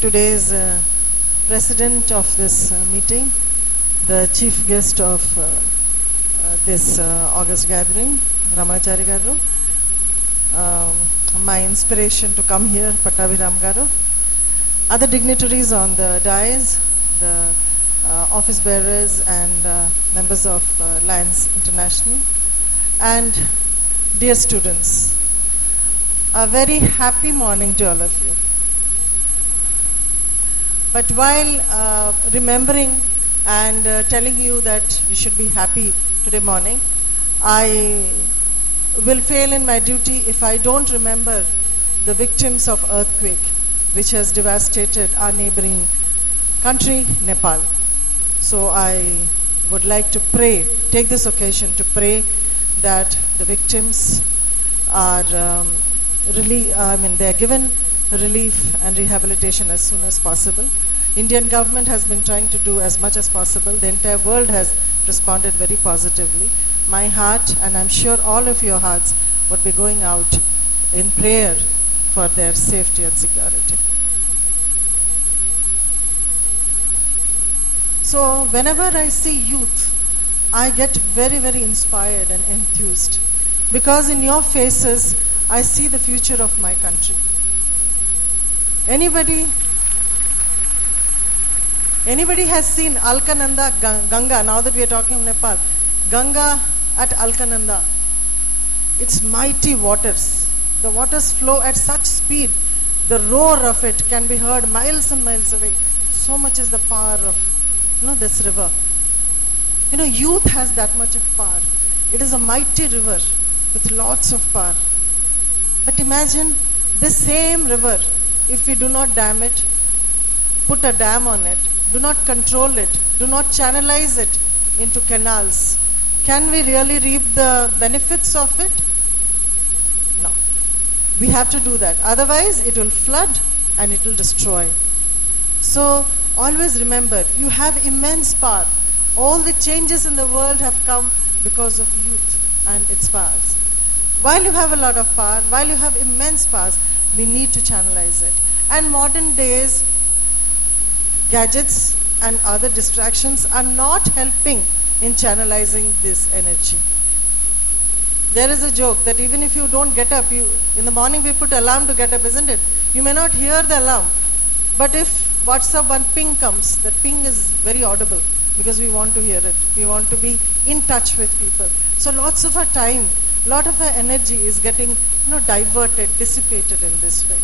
today's president of this meeting, the chief guest of this August gathering, Ramachari Garu, my inspiration to come here, Pattabhiram Garu, other dignitaries on the dais, the office bearers and members of Lions International, and dear students, a very happy morning to all of you. But while remembering and telling you that you should be happy today morning, I will fail in my duty if I don't remember the victims of earthquake which has devastated our neighboring country, Nepal. So I would like to pray, take this occasion to pray that the victims are they are given relief and rehabilitation as soon as possible. Indian government has been trying to do as much as possible. The entire world has responded very positively. My heart, and I'm sure all of your hearts, would be going out in prayer for their safety and security. So whenever I see youth, I get very, very inspired and enthused, because in your faces I see the future of my country. Anybody has seen Alkananda Ganga? Now that we are talking of Nepal, Ganga at Alkananda, it's mighty waters. The waters flow at such speed, the roar of it can be heard miles and miles away. So much is the power of this river. Youth has that much of power. It is a mighty river with lots of power. But imagine this same river, if we do not dam it, put a dam on it, do not control it, do not channelize it into canals, can we really reap the benefits of it? No. We have to do that. Otherwise, it will flood and it will destroy. So, always remember, you have immense power. All the changes in the world have come because of youth and its powers. While you have a lot of power, while you have immense powers, we need to channelize it. And modern days, gadgets and other distractions are not helping in channelizing this energy. There is a joke that even if you don't get up, in the morning we put alarm to get up, isn't it? You may not hear the alarm, but if WhatsApp one ping comes, that ping is very audible because we want to hear it. We want to be in touch with people. So lots of our time, lot of our energy is getting diverted, dissipated in this way.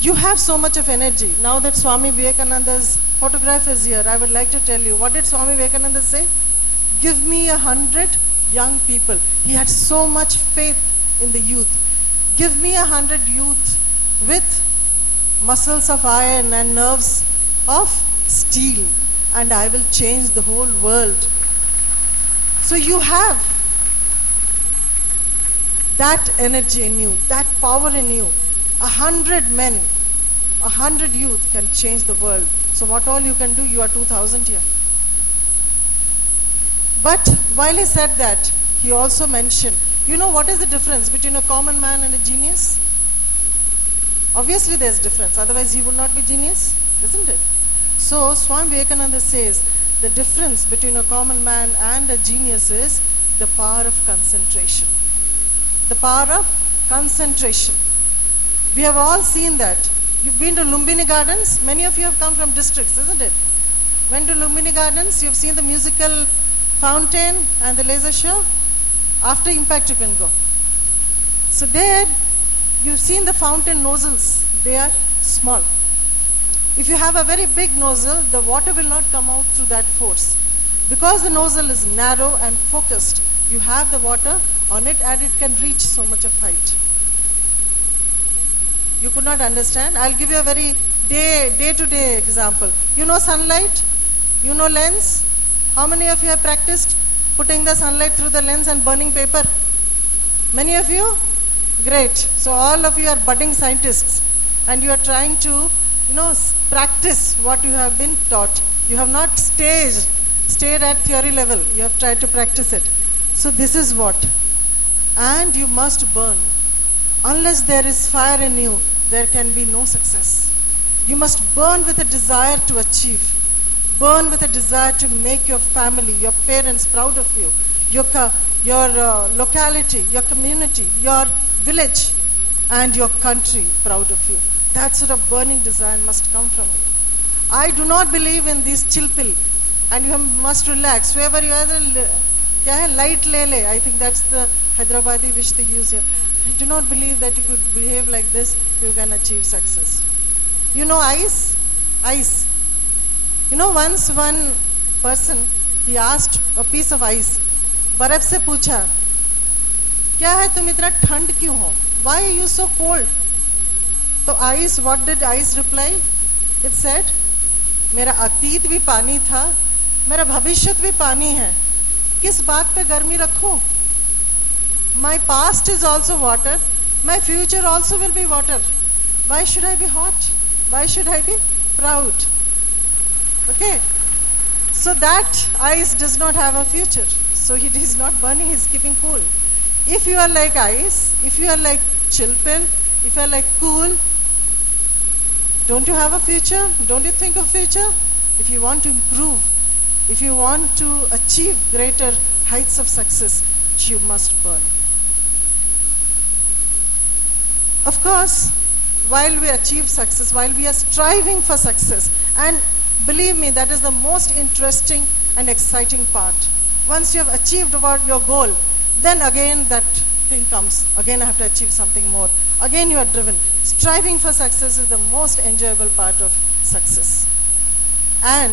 You have so much of energy. Now that Swami Vivekananda's photograph is here, I would like to tell you, what did Swami Vivekananda say? Give me 100 young people. He had so much faith in the youth. Give me 100 youth with muscles of iron and nerves of steel, and I will change the whole world. So you have that energy in you, that power in you. 100 men, 100 youth can change the world. So what all you can do, you are 2,000 here. But while he said that, he also mentioned, what is the difference between a common man and a genius? Obviously there's difference, otherwise he would not be genius, isn't it? So Swami Vivekananda says, the difference between a common man and a genius is the power of concentration. The power of concentration. We have all seen that. You've been to Lumbini Gardens. Many of you have come from districts, isn't it? Went to Lumbini Gardens. You've seen the musical fountain and the laser show. After impact, you can go. So there, you've seen the fountain nozzles. They are small. If you have a very big nozzle, the water will not come out through that force. Because the nozzle is narrow and focused, you have the water on it and it can reach so much of height. You could not understand. I'll give you a very day-to-day example. You know sunlight? You know lens? How many of you have practiced putting the sunlight through the lens and burning paper? Many of you? Great. So all of you are budding scientists and you are trying to, practice what you have been taught. You have not stayed at theory level. You have tried to practice it. So this is what. And you must burn. Unless there is fire in you, there can be no success. You must burn with a desire to achieve. Burn with a desire to make your family, your parents proud of you, your locality, your community, your village, and your country proud of you. That sort of burning desire must come from you. I do not believe in this chill pill, and you must relax. Wherever you are, light lele. I think that's the Hyderabadi which they use here. I do not believe that if you behave like this, you can achieve success. You know ice? Ice. You know, once one person, he asked a piece of ice, बर्फ से पूछा, क्या है तुम इतना ठंड क्यों हो? Why are you so cold? तो ice, what did ice reply? It said, मेरा अतीत भी पानी था, मेरा भविष्य भी पानी है, किस बात पे गर्मी रखूं? My past is also water, my future also will be water. Why should I be hot? Why should I be proud? Okay, so that ice does not have a future. So it is not burning, it's keeping cool. If you are like ice, if you are like chill pill, if you are like cool, don't you have a future? Don't you think of future? If you want to improve, if you want to achieve greater heights of success, you must burn. Of course, while we achieve success, while we are striving for success, and believe me, that is the most interesting and exciting part. Once you have achieved about your goal, then again that thing comes. Again I have to achieve something more. Again you are driven. Striving for success is the most enjoyable part of success. And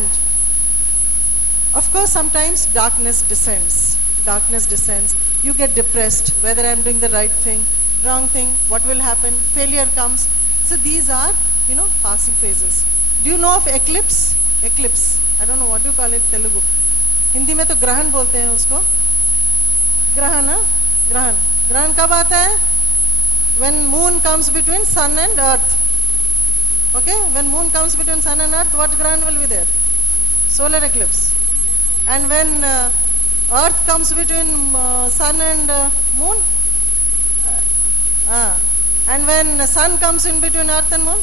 of course sometimes darkness descends. Darkness descends. You get depressed, whether I am doing the right thing, wrong thing, what will happen, failure comes. So these are, passing phases. Do you know of eclipse? Eclipse. I don't know what you call it Telugu. Hindi में तो ग्रहण बोलते हैं उसको. ग्रहण, ग्रहण. ग्रहण कब आता है? When moon comes between sun and earth. Okay? When moon comes between sun and earth, what grahan will be there? Solar eclipse. And when earth comes between sun and moon, and when sun comes in between earth and moon,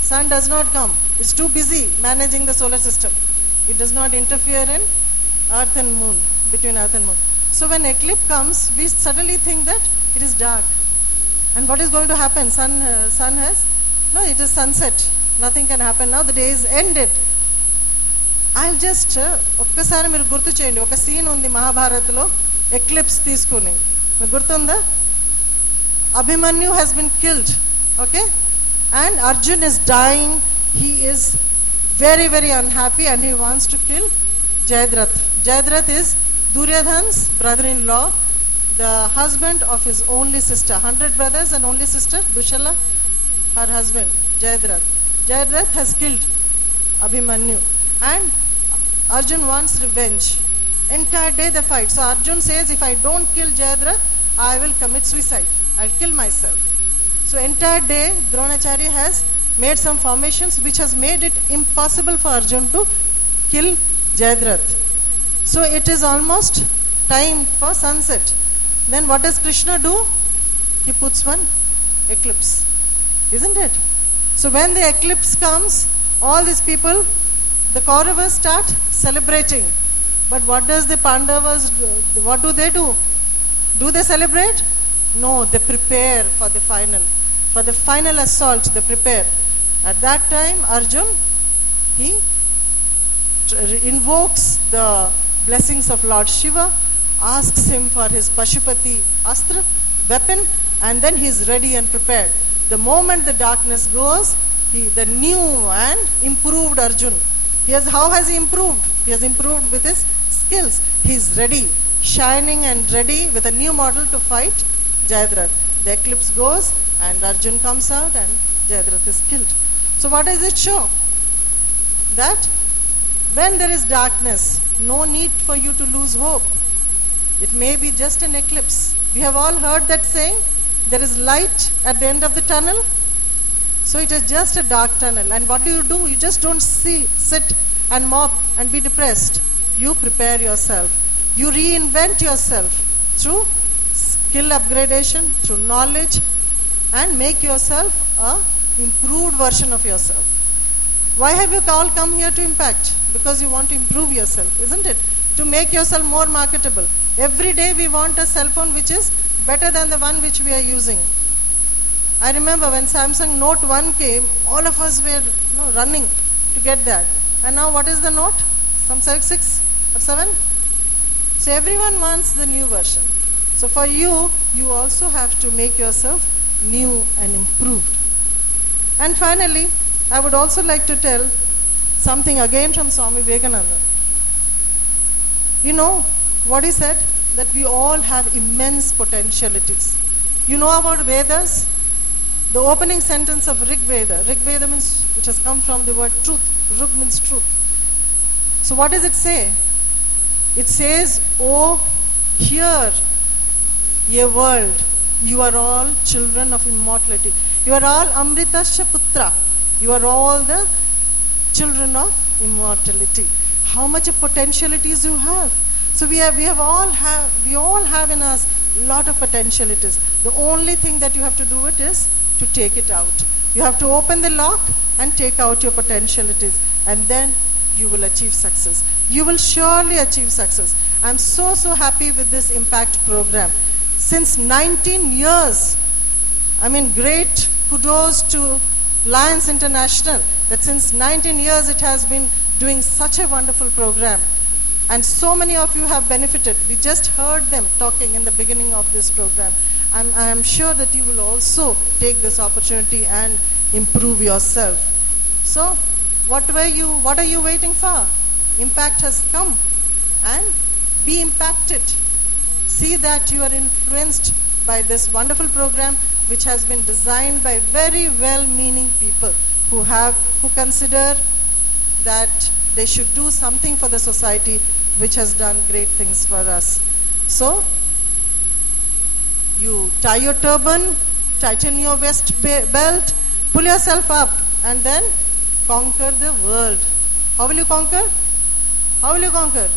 sun does not come. It's too busy managing the solar system. It does not interfere in earth and moon, between earth and moon. So when eclipse comes, we suddenly think that it is dark. And what is going to happen? Sun has, no, it is sunset. Nothing can happen now. The day is ended. I'll just, ఒక్కసారి మీరు గుర్తు చేయండి, ఒక scene ఉంది మహాభారత్లో eclipse తీసుకుని. మీకు గుర్తుందా? Abhimanyu has been killed, okay? And Arjun is dying. He is very, very unhappy and he wants to kill Jayadratha. Jayadratha is Duryodhana's brother-in-law, the husband of his only sister. 100 brothers and only sister, Dushala, her husband, Jayadratha. Jayadratha has killed Abhimanyu. And Arjun wants revenge. Entire day they fight. So Arjun says, if I don't kill Jayadratha, I will commit suicide. I'll kill myself. So entire day Dronacharya has made some formations which has made it impossible for Arjun to kill Jayadratha. So it is almost time for sunset. Then what does Krishna do? He puts one eclipse. Isn't it? So when the eclipse comes, all these people, the Kauravas start celebrating. But what does the Pandavas do? What do? Do they celebrate? No, they prepare for the final assault, they prepare. At that time, Arjun, he invokes the blessings of Lord Shiva, asks him for his Pashupati Astra, weapon, and then he is ready and prepared. The moment the darkness goes, the new and improved Arjun, how has he improved? He has improved with his skills. He is ready, shining and ready with a new model to fight Jayadratha. The eclipse goes and Arjun comes out and Jayadratha is killed. So what does it show? That when there is darkness, no need for you to lose hope. It may be just an eclipse. We have all heard that saying, there is light at the end of the tunnel. So it is just a dark tunnel. And what do? You just don't sit and mop and be depressed. You prepare yourself. You reinvent yourself through skill upgradation, through knowledge, and make yourself a improved version of yourself. Why have you all come here to Impact? Because you want to improve yourself, isn't it? To make yourself more marketable. Every day we want a cell phone which is better than the one which we are using. I remember when Samsung Note 1 came, all of us were running to get that. And now what is the Note? Some 6 or 7? So everyone wants the new version. So for you, you also have to make yourself new and improved. And finally, I would also like to tell something again from Swami Vivekananda. You know what he said? That we all have immense potentialities. You know about Vedas? The opening sentence of Rig Veda. Rig Veda means, which has come from the word truth. Rug means truth. So what does it say? It says, "Oh, hear, ye world, you are all children of immortality. You are all Amritasya Putra. You are all the children of immortality." How much of potentialities you have. So we all have in us a lot of potentialities. The only thing that you have to do is to take it out. You have to open the lock and take out your potentialities, and then you will achieve success. You will surely achieve success. I'm so happy with this Impact program. Since 19 years, great kudos to Lions International, that since 19 years it has been doing such a wonderful program. And so many of you have benefited. We just heard them talking in the beginning of this program. I am sure that you will also take this opportunity and improve yourself. So, what are you waiting for? Impact has come, and be impacted. See that you are influenced by this wonderful program, which has been designed by very well-meaning people who consider that they should do something for the society, which has done great things for us. So, you tie your turban, tighten your waist belt, pull yourself up, and then conquer the world. How will you conquer? How will you conquer?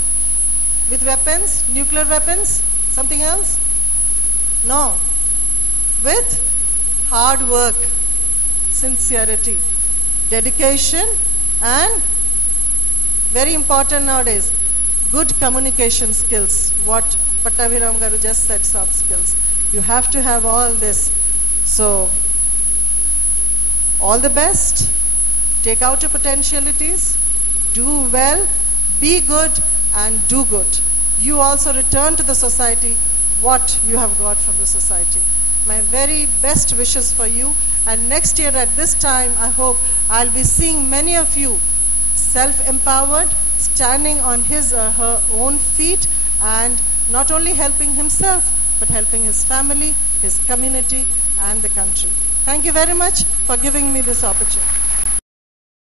With weapons? Nuclear weapons? Something else? No. With hard work, sincerity, dedication, and very important nowadays, good communication skills. What Pattabhiram Garu just said, soft skills. You have to have all this. So, all the best. Take out your potentialities. Do well. Be good and do good. You also return to the society what you have got from the society. My very best wishes for you. And next year at this time, I hope I'll be seeing many of you self-empowered, standing on his or her own feet, and not only helping himself, but helping his family, his community, and the country. Thank you very much for giving me this opportunity.